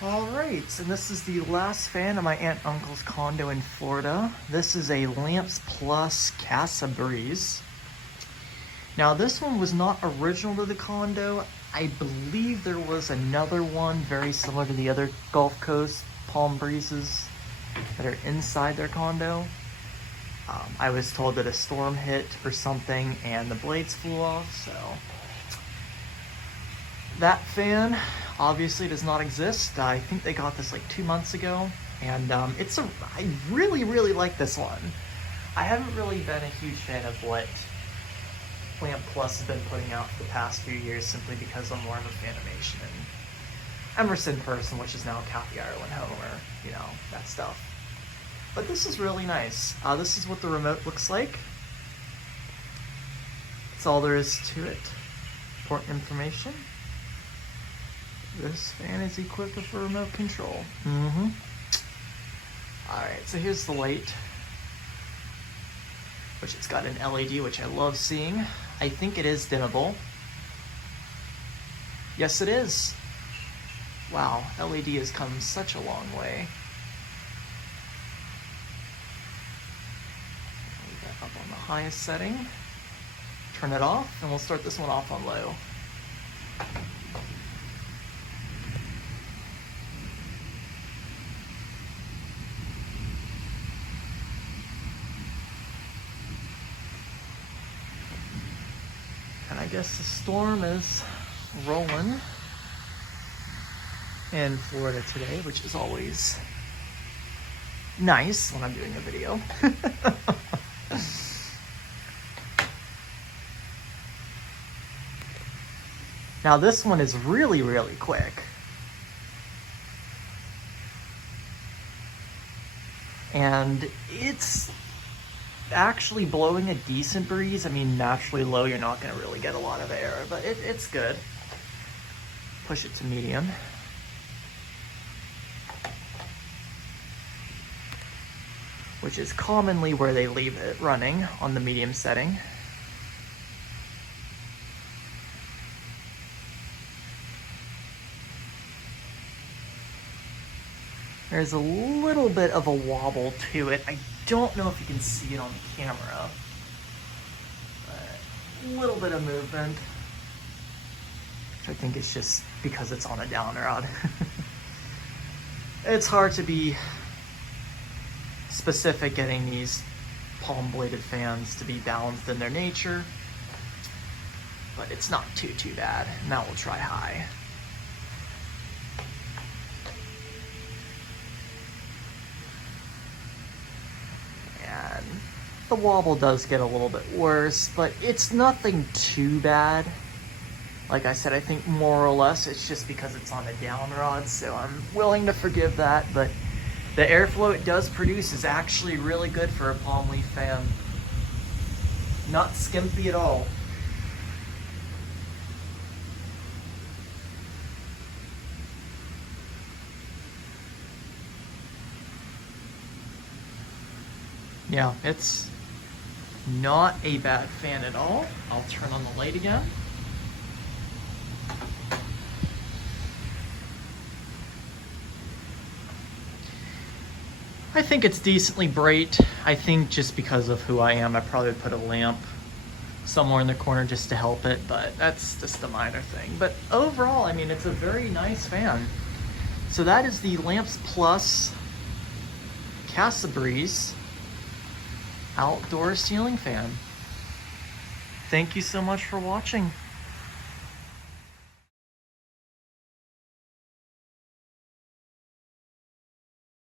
Alright, and this is the last fan of my aunt and uncle's condo in Florida. This is a Lamps Plus Casa Breeze. Now this one was not original to the condo. I believe there was another one very similar to the other Gulf Coast Palm Breezes that are inside their condo. I was told that a storm hit or something and the blades flew off, so that fan obviously does not exist. I think they got this like 2 months ago, and I really like this one. I haven't really been a huge fan of what Lamp Plus has been putting out for the past few years, simply because I'm more of a Fanimation and Emerson person, which is now Kathy Ireland Homer, you know, that stuff. But this is really nice. This is what the remote looks like. That's all there is to it. Important information. This fan is equipped with a remote control. Alright, so here's the light, which it's got an LED, which I love seeing. I think it is dimmable. Yes, it is. Wow, LED has come such a long way. Leave that up on the highest setting. Turn it off, and we'll start this one off on low. And I guess the storm is rolling in Florida today, which is always nice when I'm doing a video. Now this one is really quick. And it's actually blowing a decent breeze. I mean, naturally low, you're not going to really get a lot of air, but it's good. Push it to medium. Which is commonly where they leave it running, on the medium setting. There's a little bit of a wobble to it. I don't know if you can see it on the camera, but a little bit of movement. I think it's just because it's on a down rod. It's hard to be specific getting these palm bladed fans to be balanced in their nature, but it's not too bad. Now we'll try high. And the wobble does get a little bit worse, but it's nothing too bad. Like I said, I think more or less it's just because it's on a down rod, so I'm willing to forgive that, but the airflow it does produce is actually really good for a palm leaf fan. Not skimpy at all. Yeah, it's not a bad fan at all. I'll turn on the light again. I think it's decently bright. I think just because of who I am, I probably put a lamp somewhere in the corner just to help it, but that's just a minor thing. But overall, I mean, it's a very nice fan. So that is the Lamps Plus Casa Breeze outdoor ceiling fan. Thank you so much for watching.